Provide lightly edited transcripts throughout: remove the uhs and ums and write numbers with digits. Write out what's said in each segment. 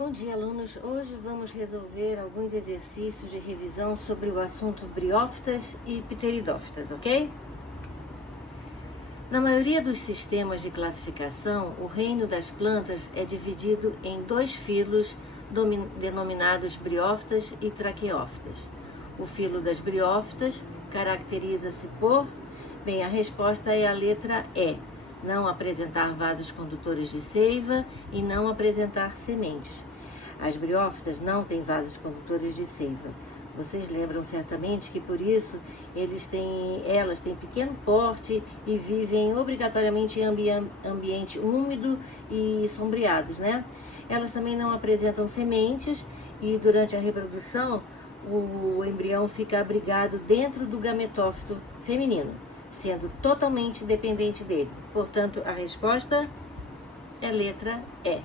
Bom dia, alunos. Hoje vamos resolver alguns exercícios de revisão sobre o assunto briófitas e pteridófitas, ok? Na maioria dos sistemas de classificação, o reino das plantas é dividido em dois filos denominados briófitas e traqueófitas. O filo das briófitas caracteriza-se por... Bem, a resposta é a letra E. Não apresentar vasos condutores de seiva e não apresentar sementes. As briófitas não têm vasos condutores de seiva. Vocês lembram certamente que por isso elas têm pequeno porte e vivem obrigatoriamente em ambiente úmido e sombreados, né? Elas também não apresentam sementes e durante a reprodução o embrião fica abrigado dentro do gametófito feminino, sendo totalmente dependente dele. Portanto, a resposta é a letra E.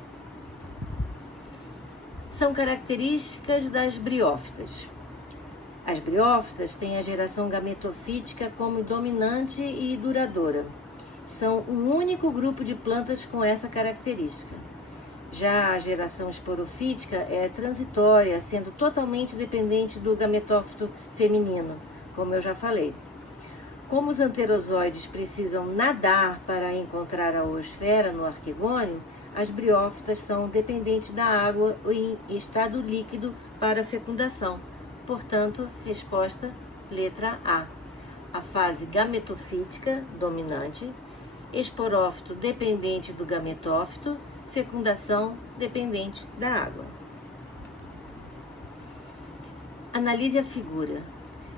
São características das briófitas. As briófitas têm a geração gametofítica como dominante e duradoura. São o único grupo de plantas com essa característica. Já a geração esporofítica é transitória, sendo totalmente dependente do gametófito feminino, como eu já falei. Como os anterozoides precisam nadar para encontrar a oosfera no arquegônio, as briófitas são dependentes da água em estado líquido para a fecundação. Portanto, resposta letra A. A fase gametofítica dominante, esporófito dependente do gametófito, fecundação dependente da água. Analise a figura.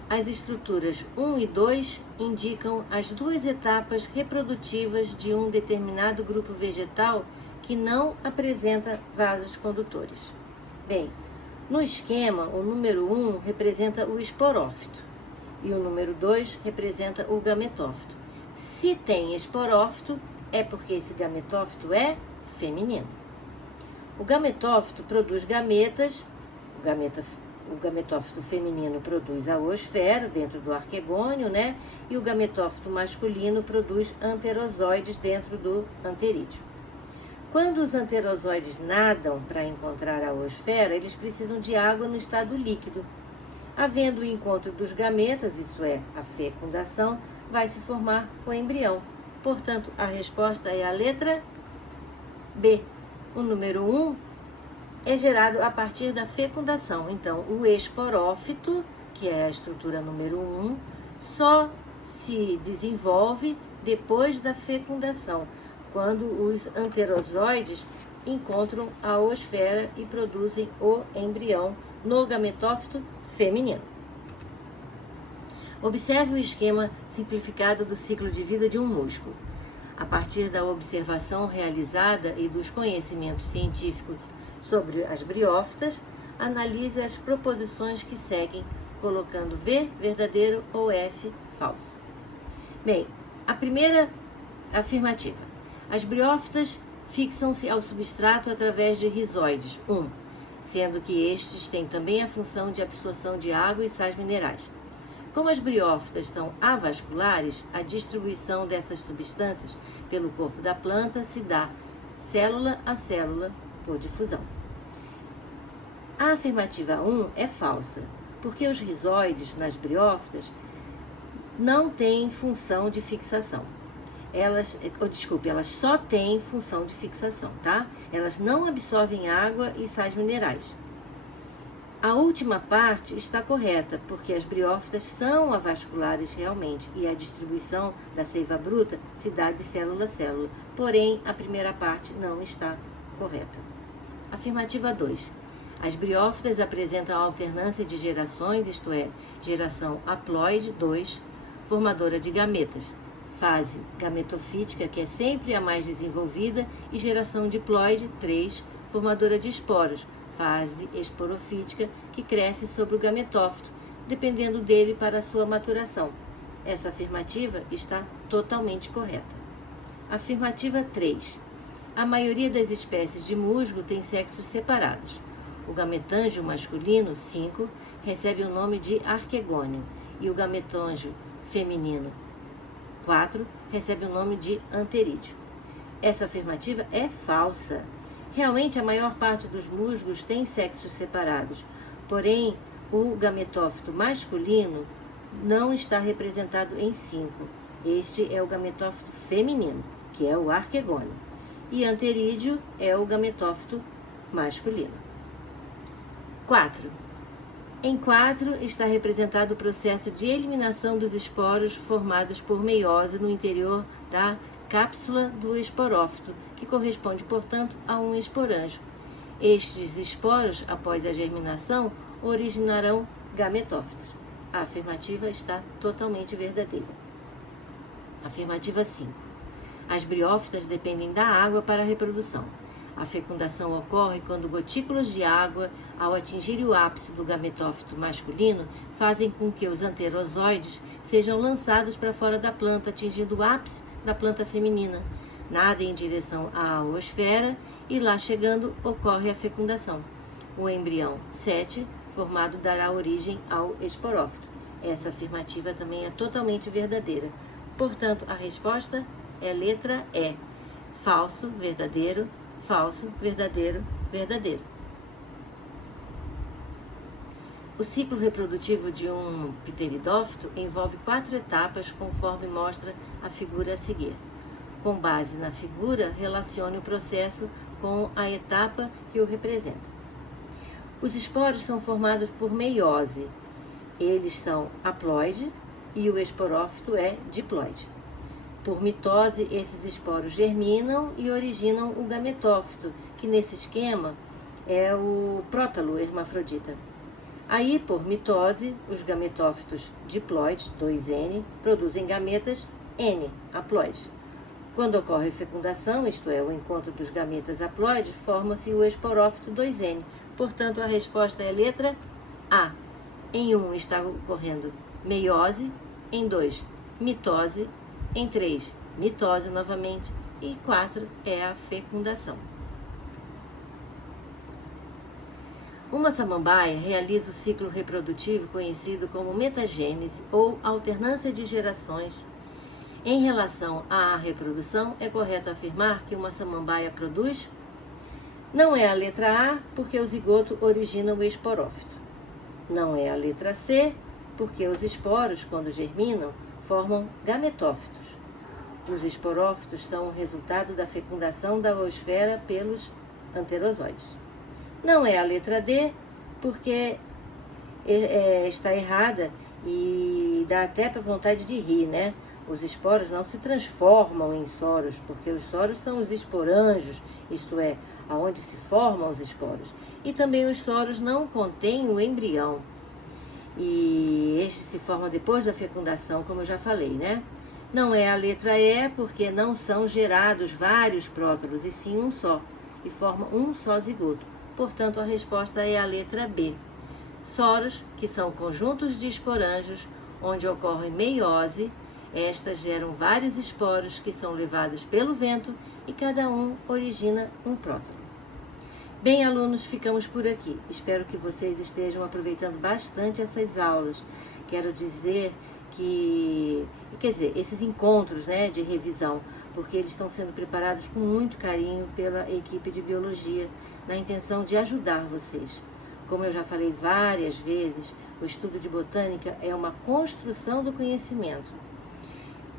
As estruturas 1 e 2 indicam as duas etapas reprodutivas de um determinado grupo vegetal que não apresenta vasos condutores. Bem, no esquema, o número 1 representa o esporófito e o número 2 representa o gametófito. Se tem esporófito, é porque esse gametófito é feminino. O gametófito produz gametas, o gametófito feminino produz a oosfera dentro do arquegônio, né? E o gametófito masculino produz anterozoides dentro do anterídeo. Quando os anterozoides nadam para encontrar a oosfera, eles precisam de água no estado líquido. Havendo o encontro dos gametas, isso é, a fecundação, vai se formar o embrião. Portanto, a resposta é a letra B. O número 1 é gerado a partir da fecundação. Então, o esporófito, que é a estrutura número 1, só se desenvolve depois da fecundação, quando os anterozoides encontram a oosfera e produzem o embrião no gametófito feminino. Observe o esquema simplificado do ciclo de vida de um musgo. A partir da observação realizada e dos conhecimentos científicos sobre as briófitas, analise as proposições que seguem, colocando V verdadeiro ou F falso. Bem, a primeira afirmativa. As briófitas fixam-se ao substrato através de rizóides, sendo que estes têm também a função de absorção de água e sais minerais. Como as briófitas são avasculares, a distribuição dessas substâncias pelo corpo da planta se dá célula a célula por difusão. A afirmativa 1 é falsa, porque os rizóides nas briófitas não têm função de fixação. Elas só têm função de fixação, tá? Elas não absorvem água e sais minerais. A última parte está correta, porque as briófitas são avasculares realmente e a distribuição da seiva bruta se dá de célula a célula. Porém, a primeira parte não está correta. Afirmativa 2. As briófitas apresentam alternância de gerações, isto é, geração haploide 2, formadora de gametas, fase gametofítica, que é sempre a mais desenvolvida, e geração diploide 3, formadora de esporos, fase esporofítica, que cresce sobre o gametófito, dependendo dele para a sua maturação. Essa afirmativa está totalmente correta. Afirmativa 3. A maioria das espécies de musgo tem sexos separados. O gametângio masculino, 5, recebe o nome de arquegônio, e o gametângio feminino, 4, recebe o nome de anterídeo. Essa afirmativa é falsa. Realmente, a maior parte dos musgos tem sexos separados, porém, o gametófito masculino não está representado em 5. Este é o gametófito feminino, que é o arquegônio, e anterídeo é o gametófito masculino. 4. Em 4 está representado o processo de eliminação dos esporos formados por meiose no interior da cápsula do esporófito, que corresponde, portanto, a um esporanjo. Estes esporos, após a germinação, originarão gametófitos. A afirmativa está totalmente verdadeira. Afirmativa 5. As briófitas dependem da água para a reprodução. A fecundação ocorre quando gotículas de água, ao atingir o ápice do gametófito masculino, fazem com que os anterozoides sejam lançados para fora da planta, atingindo o ápice da planta feminina. Nadem em direção à oosfera e, lá chegando, ocorre a fecundação. O embrião 7, formado, dará origem ao esporófito. Essa afirmativa também é totalmente verdadeira. Portanto, a resposta é letra E. Falso, verdadeiro, falso, verdadeiro, verdadeiro. O ciclo reprodutivo de um pteridófito envolve 4 etapas, conforme mostra a figura a seguir. Com base na figura, relacione o processo com a etapa que o representa. Os esporos são formados por meiose. Eles são haploide e o esporófito é diploide. Por mitose, esses esporos germinam e originam o gametófito, que nesse esquema é o prótalo hermafrodita. Aí, por mitose, os gametófitos diploides, 2N, produzem gametas N, haploides. Quando ocorre fecundação, isto é, o encontro dos gametas haploides, forma-se o esporófito 2N. Portanto, a resposta é a letra A. Em 1 está ocorrendo meiose, em 2, mitose, em 3, mitose novamente, e 4 é a fecundação. Uma samambaia realiza o ciclo reprodutivo conhecido como metagênese ou alternância de gerações. Em relação à reprodução, é correto afirmar que uma samambaia produz? Não é a letra A, porque o zigoto origina o esporófito. Não é a letra C, porque os esporos, quando germinam, formam gametófitos. Os esporófitos são o resultado da fecundação da oosfera pelos anterozoides. Não é a letra D, porque está errada e dá até para vontade de rir, né? Os esporos não se transformam em soros, porque os soros são os esporanjos, isto é, aonde se formam os esporos. E também os soros não contêm o embrião. E este se forma depois da fecundação, como eu já falei, né? Não é a letra E, porque não são gerados vários prótalos, e sim um só, e forma um só zigoto. Portanto, a resposta é a letra B. Soros, que são conjuntos de esporanjos, onde ocorre meiose, estas geram vários esporos que são levados pelo vento e cada um origina um prótalo. Bem, alunos, ficamos por aqui. Espero que vocês estejam aproveitando bastante essas aulas. Quero dizer que, esses encontros, né, de revisão, porque eles estão sendo preparados com muito carinho pela equipe de biologia, na intenção de ajudar vocês. Como eu já falei várias vezes, o estudo de botânica é uma construção do conhecimento.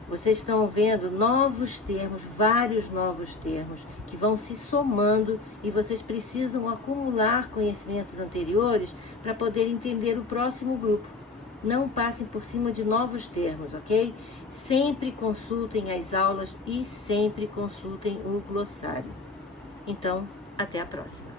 Vocês estão vendo novos termos, vários novos termos, que vão se somando e vocês precisam acumular conhecimentos anteriores para poder entender o próximo grupo. Não passem por cima de novos termos, ok? Sempre consultem as aulas e sempre consultem o glossário. Então, até a próxima.